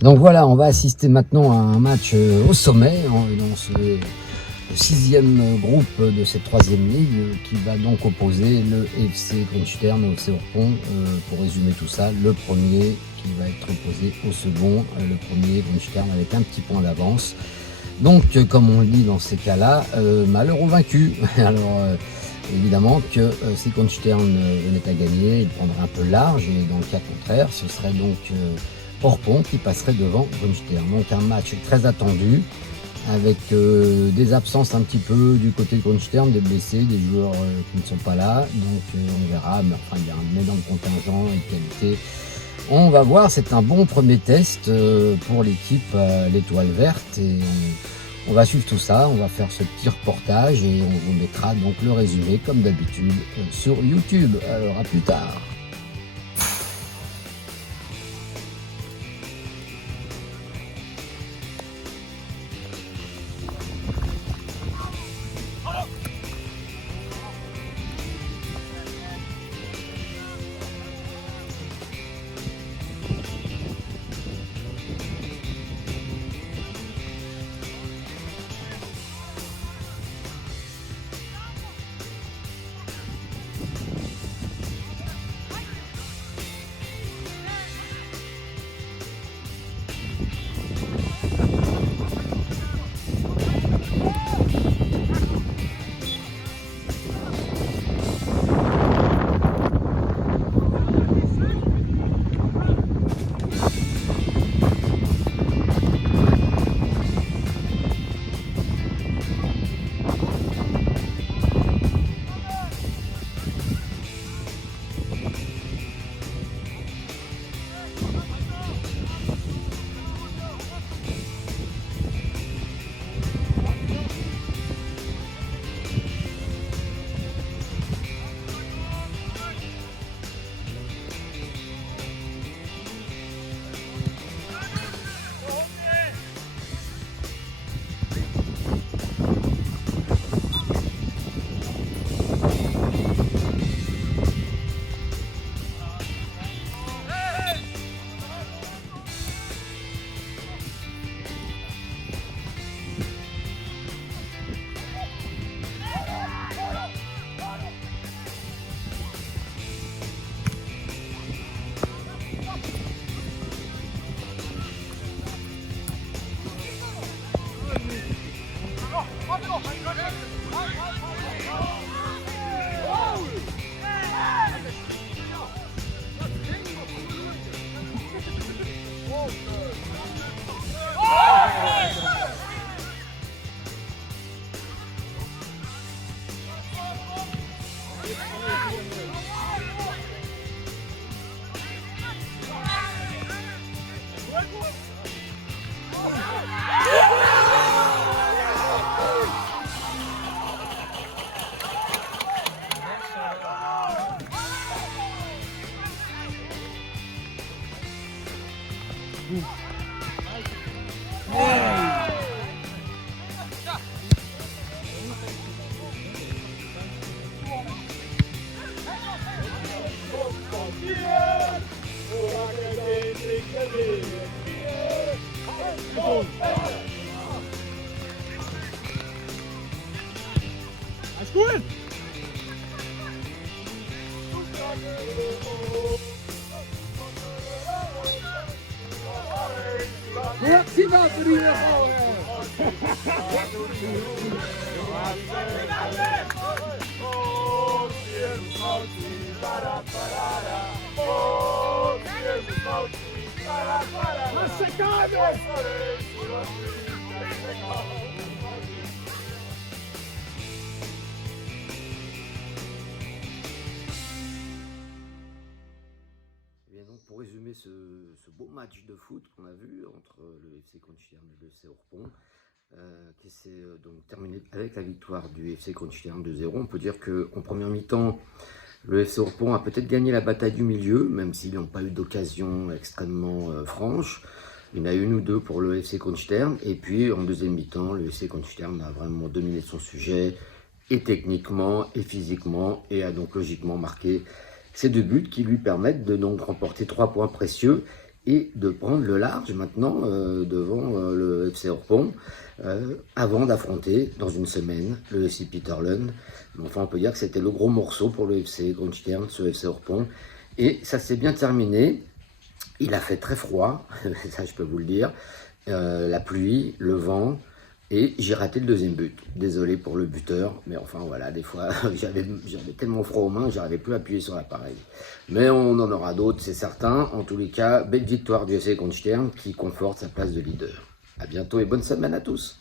Donc voilà, on va assister maintenant à un match au sommet, dans ce sixième groupe de cette troisième ligue qui va donc opposer le FC Grünstern au FC Orpon. Pour résumer tout ça, le premier qui va être opposé au second, le premier Grünstern avec un petit point d'avance. Donc comme on le dit dans ces cas-là, malheur au vaincu. Alors évidemment que si Grünstern venait à gagner, il prendrait un peu large, et dans le cas contraire, ce serait donc Orpon qui passerait devant Grünstern. Donc un match très attendu, avec des absences un petit peu du côté de Grünstern, des blessés, des joueurs qui ne sont pas là. Donc on verra, mais enfin il y a un énorme contingent et de qualité. On va voir, c'est un bon premier test pour l'équipe l'Étoile Verte, et on va suivre tout ça, on va faire ce petit reportage et on vous mettra donc le résumé comme d'habitude sur YouTube. Alors à plus tard. Alles gut! Siga für die Bien donc pour résumer ce beau match de foot qu'on a vu entre le FC Grünstern et le FC Orpon, qui s'est donc terminé avec la victoire du FC Grünstern 2-0. On peut dire qu'en première mi-temps, le FC Orpon a peut-être gagné la bataille du milieu, même s'ils n'ont pas eu d'occasion extrêmement franche. Il y en a une ou deux pour le FC Grünstern, et puis en deuxième mi-temps, le FC Grünstern a vraiment dominé son sujet, et techniquement, et physiquement, et a donc logiquement marqué ces deux buts qui lui permettent de donc remporter 3 points précieux et de prendre le large maintenant devant le FC Orpont avant d'affronter dans une semaine le FC Peterlen. Mais enfin, on peut dire que c'était le gros morceau pour le FC Grundstern, ce FC Orpont. Et ça s'est bien terminé. Il a fait très froid, ça je peux vous le dire. La pluie, le vent, et j'ai raté le deuxième but. Désolé pour le buteur, mais enfin voilà, des fois j'avais tellement froid aux mains que j'arrivais plus à appuyer sur l'appareil. Mais on en aura d'autres, c'est certain. En tous les cas, belle victoire du FC Grundstern qui conforte sa place de leader. À bientôt et bonne semaine à tous.